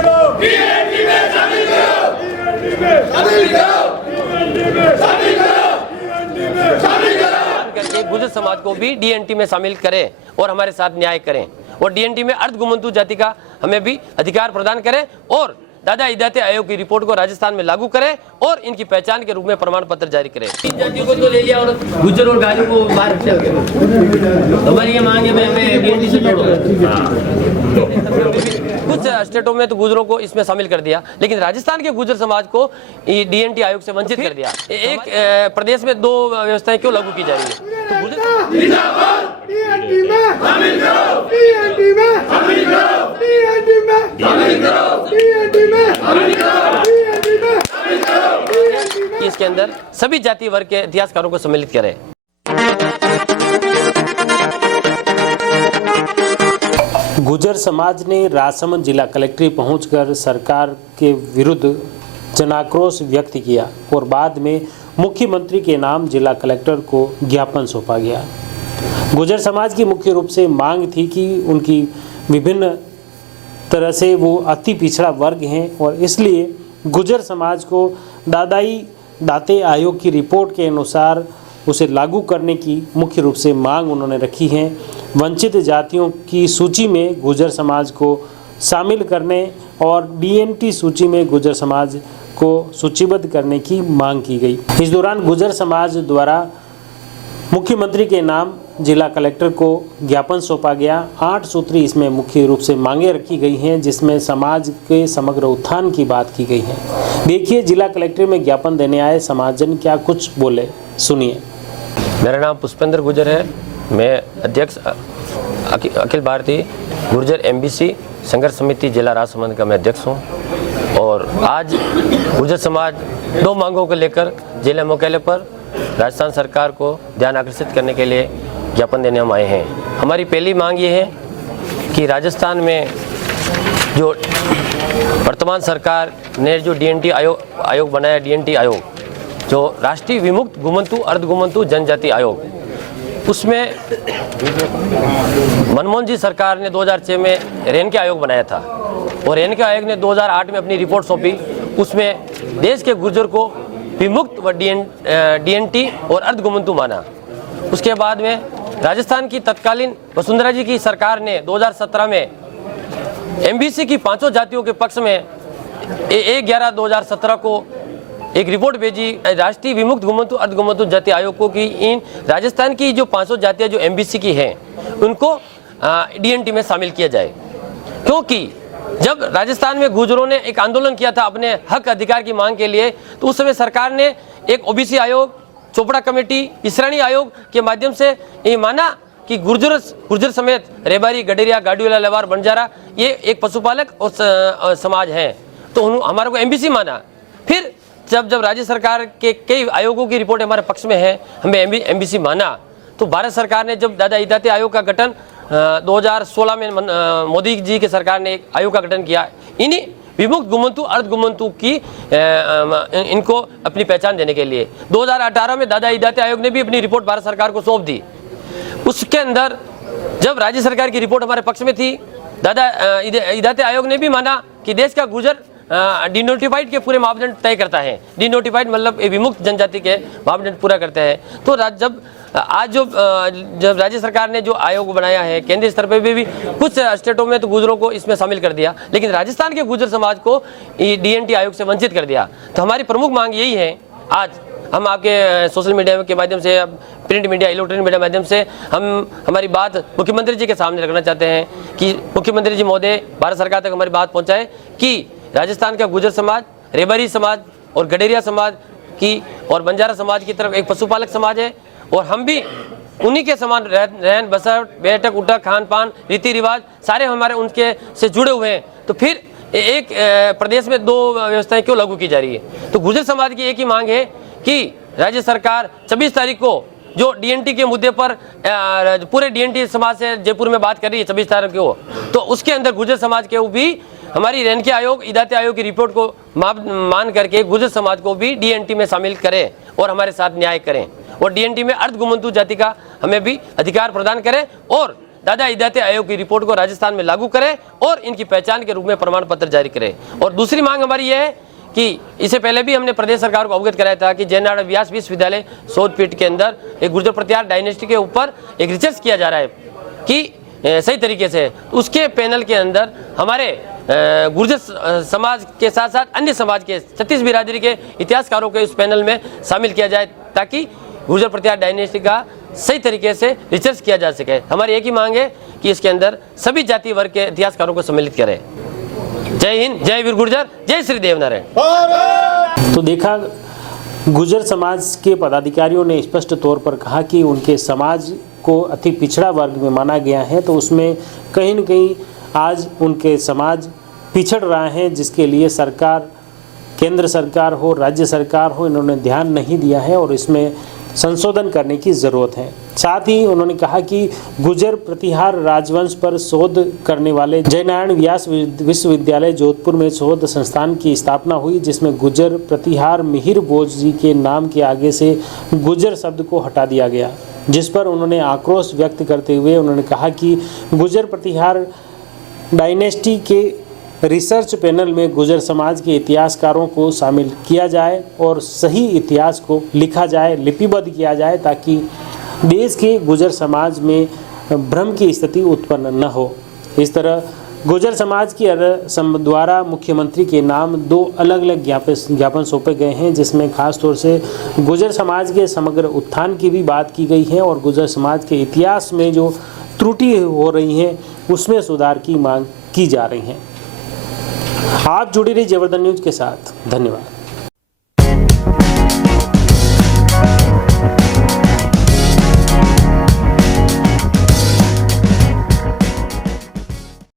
करो, डीएनटी में शामिल करो, डीएनटी में शामिल करो, डीएनटी में शामिल करो, डीएनटी में शामिल करो करके गुर्जर समाज को भी डीएनटी में शामिल करें और हमारे साथ न्याय करें और डीएनटी में अर्ध गुमंतु जाति का हमें भी अधिकार प्रदान करें और दादा इदाते आयोग की रिपोर्ट को राजस्थान में लागू करें और इनकी पहचान के रूप में प्रमाण पत्र जारी करें। इन जातियों को तो ले लिया और गुर्जर और गाजों को बाहर रखते हो। हमारी ये मांग है भाई हमें डीएनटी से जोड़ो। कुछ स्टेटों में तो गुर्जरों को इसमें शामिल कर दिया, लेकिन राजस्थान के गुर्जर समाज को डीएनटी आयोग से वंचित कर दिया। एक प्रदेश में दो व्यवस्थाएं क्यों लागू की जा रही है? तो इसके अंदर सभी जाति वर्ग के इतिहासकारों को सम्मिलित करें। गुर्जर समाज ने राजसमंद जिला कलेक्ट्रेट पहुंचकर सरकार के विरुद्ध जनाक्रोश व्यक्त किया और बाद में मुख्यमंत्री के नाम जिला कलेक्टर को ज्ञापन सौंपा गया। गुर्जर समाज की मुख्य रूप से मांग थी कि उनकी विभिन्न तरह से वो अति पिछड़ा वर्ग हैं और इसलिए गुर्जर समाज को दादाई दाते आयोग की रिपोर्ट के अनुसार उसे लागू करने की मुख्य रूप से मांग उन्होंने रखी है। वंचित जातियों की सूची में गुर्जर समाज को शामिल करने और डीएनटी सूची में गुर्जर समाज को सूचीबद्ध करने की मांग की गई। इस दौरान गुर्जर समाज द्वारा मुख्यमंत्री के नाम जिला कलेक्टर को ज्ञापन सौंपा गया। 8 सूत्री इसमें मुख्य रूप से मांगे रखी गई हैं, जिसमें समाज के समग्र उत्थान की बात की गई है। देखिए जिला कलेक्टर में ज्ञापन देने आए समाजजन क्या कुछ बोले, सुनिए। मेरा नाम पुष्पेंद्र गुर्जर है। मैं अध्यक्ष अखिल भारतीय गुर्जर एमबीसी संघर्ष समिति जिला राजसमंद का मैं अध्यक्ष हूँ और आज गुर्जर समाज दो मांगों को लेकर जिला मुख्यालय पर राजस्थान सरकार को ध्यान आकर्षित करने के लिए ज्ञापन देने हम आए हैं। हमारी पहली मांग ये है कि राजस्थान में जो वर्तमान सरकार ने जो डीएनटी आयोग बनाया, डीएनटी आयोग जो राष्ट्रीय विमुक्त गुमंतु अर्ध गुमंतु जनजाति आयोग, उसमें मनमोहन जी सरकार ने 2006 में रेनके आयोग बनाया था और रेनके आयोग ने 2008 में अपनी रिपोर्ट सौंपी। उसमें देश के गुर्जर को विमुक्त व डीएनटी और अर्ध गुमंतु माना। उसके बाद में राजस्थान की तत्कालीन वसुंधरा जी की सरकार ने 2017 में एमबीसी की 5 जातियों के पक्ष में 1/11/2017 को एक रिपोर्ट भेजी राष्ट्रीय विमुक्त गुमंतु अर्ध गुमंतु जाति आयोग को कि इन राजस्थान की जो 500 जातियां जो एमबीसी की हैं उनको डीएनटी में शामिल किया जाए। क्योंकि जब राजस्थान में गुर्जरों ने एक आंदोलन किया था अपने हक अधिकार की मांग के लिए, तो उस समय सरकार ने एक ओबीसी आयोग, चोपड़ा कमेटी, इसरानी आयोग के माध्यम से ये माना कि गुर्जर समेत रेबारी, गडेरिया, गाड़ीवाला, लवार, बंजारा ये एक पशुपालक और समाज हैं, तो हमारे को एमबीसी माना। फिर जब राज्य सरकार के कई आयोगों की रिपोर्ट हमारे पक्ष में है, हमें एमबीसी माना, तो भारत सरकार ने जब दादा इदाते आयोग का गठन 2016 में मोदी जी की सरकार ने एक आयोग का गठन किया, इन्हीं विमुक्त गुमंतु अर्ध गुमंतु की इनको अपनी पहचान देने के लिए 2018 में दादा इदाते आयोग ने भी अपनी रिपोर्ट भारत सरकार को सौंप दी। उसके अंदर जब राज्य सरकार की रिपोर्ट हमारे पक्ष में थी, दादा इदाते आयोग ने भी माना कि देश का गुर्जर डिनोटिफाइड के पूरे मापदंड तय करता है। डिनोटिफाइड मतलब विमुक्त जनजाति के मापदंड पूरा करते हैं। तो जब राज्य सरकार ने जो आयोग बनाया है, केंद्रीय स्तर पर भी कुछ स्टेटों में तो गुर्जरों को इसमें शामिल कर दिया, लेकिन राजस्थान के गुर्जर समाज को डीएनटी आयोग से वंचित कर दिया। तो हमारी प्रमुख मांग यही है, आज हम आपके सोशल मीडिया के माध्यम से, प्रिंट मीडिया, इलेक्ट्रॉनिक मीडिया माध्यम से हम हमारी बात मुख्यमंत्री जी के सामने रखना चाहते हैं कि मुख्यमंत्री जी महोदय भारत सरकार तक हमारी बात पहुँचाए कि राजस्थान का गुर्जर समाज, रेबारी समाज और गडेरिया समाज की और बंजारा समाज की तरफ एक पशुपालक समाज है और हम भी उन्हीं के समान रहन बसर, बैठक उठक, खान पान, रीति रिवाज सारे हमारे उनके से जुड़े हुए हैं। तो फिर एक प्रदेश में दो व्यवस्थाएं क्यों लागू की जा रही है? तो गुर्जर समाज की एक ही मांग है कि राज्य सरकार 26 तारीख को जो डीएनटी के मुद्दे पर पूरे डीएनटी समाज से जयपुर में बात कर रही है 26 तारीख को, तो उसके अंदर गुर्जर समाज के भी हमारी रेनके आयोग, इदाते आयोग की रिपोर्ट को मान करके गुर्जर समाज को भी डीएनटी में शामिल करें और हमारे साथ न्याय करें और डीएनटी में अर्ध गुमंतु जाति का हमें भी अधिकार प्रदान करें और दादा हिदायते आयोग की रिपोर्ट को राजस्थान में लागू करे और इनकी पहचान के रूप में प्रमाण पत्र जारी करे। और दूसरी मांग हमारी यह है कि इससे पहले भी हमने प्रदेश सरकार को अवगत कराया था कि जयनारायण व्यास विश्वविद्यालय शोधपीठ के अंदर एक गुर्जर प्रतिहार डायनेस्टी के ऊपर एक रिसर्च किया जा रहा है कि सही तरीके से उसके पैनल के अंदर हमारे गुर्जर समाज के साथ साथ अन्य समाज के 36 बिरादरी के इतिहासकारों के उस पैनल में शामिल किया जाए ताकि गुर्जर प्रतिहार डायनेस्टी का सही तरीके से रिसर्च किया जा सके। हमारी एक ही मांग है कि इसके अंदर सभी जाति वर्ग के इतिहासकारों को सम्मिलित करें। जय हिंद, जय वीर गुर्जर, जय श्री देवनारायण। तो देखा, गुर्जर समाज के पदाधिकारियों ने स्पष्ट तौर पर कहा कि उनके समाज को अति पिछड़ा वर्ग में माना गया है, तो उसमें कहीं न कहीं आज उनके समाज पिछड़ रहा है, जिसके लिए सरकार, केंद्र सरकार हो, राज्य सरकार हो, इन्होंने ध्यान नहीं दिया है और इसमें संशोधन करने की ज़रूरत है। साथ ही उन्होंने कहा कि गुर्जर प्रतिहार राजवंश पर शोध करने वाले जयनारायण व्यास विश्वविद्यालय जोधपुर में शोध संस्थान की स्थापना हुई, जिसमें गुर्जर प्रतिहार मिहिर बोज जी के नाम के आगे से गुर्जर शब्द को हटा दिया गया, जिस पर उन्होंने आक्रोश व्यक्त करते हुए उन्होंने कहा कि गुर्जर प्रतिहार डायनेस्टी के रिसर्च पैनल में गुर्जर समाज के इतिहासकारों को शामिल किया जाए और सही इतिहास को लिखा जाए, लिपिबद्ध किया जाए, ताकि देश के गुर्जर समाज में भ्रम की स्थिति उत्पन्न न हो। इस तरह गुर्जर समाज की द्वारा मुख्यमंत्री के नाम 2 अलग अलग ज्ञापन सौंपे गए हैं, जिसमें खास तौर से गुर्जर समाज के समग्र उत्थान की भी बात की गई है और गुर्जर समाज के इतिहास में जो त्रुटि हो रही है उसमें सुधार की मांग की जा रही है। आप जुड़ी रही जबरदस्त न्यूज़ के साथ। धन्यवाद।